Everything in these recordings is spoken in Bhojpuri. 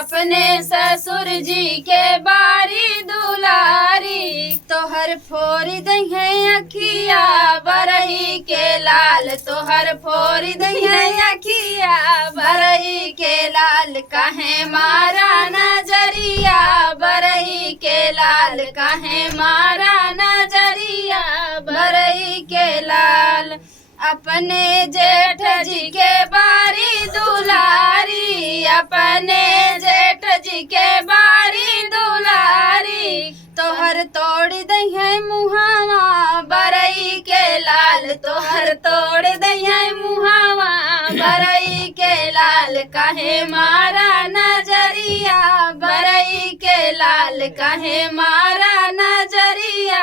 अपने ससुर जी के बारी दुलारी तोहर फोरी दही अखिया बरही के लाल तोहर फोरी दही अखिया बरही के लाल काहे मारा नजरिया बरही के लाल काहे मारा नजरिया बरही के लाल अपने जेठ जी के बारी दुलारी अपने जेठ जी के बारी दुलारी तोहर तोड़ दही मुहावा बरई के लाल तोहर तोड़ दही मुहावा बरई के लाल काहे मारा नजरिया बरई के लाल काहे मारा नजरिया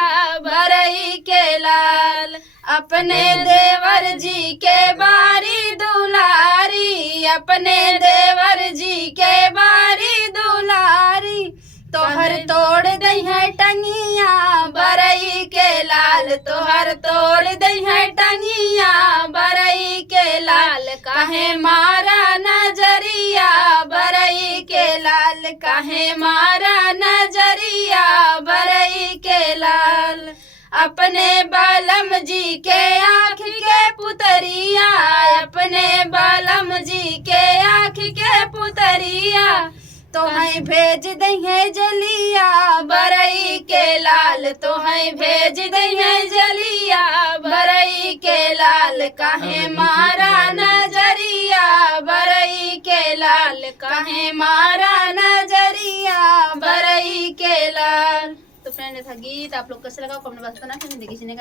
बरई के लाल अपने देवर जी के बारी दुलारी अपने देवर जी के बारी दुलारी तोहर तोड़ दही टंगिया बरई के लाल तोहर तोड़ दही टंगिया बरई के लाल काहे मारा नजरिया बरई के लाल काहे मारा नजरिया बरई के लाल अपने बालम जी के आँख के पुतरिया अपने बालम जी के आँख के पुतरिया तोहें भेज दही जलिया बरई के लाल तोहें भेज दही जलिया बरई के लाल काहे मारा नजरिया बरई के लाल काहे मारा नजरिया बरई के लाल। तो फ्रेंड, ऐसा गीत आप लोग कैसे लगा कमेंट बॉक्स में बताना। फिर देखिए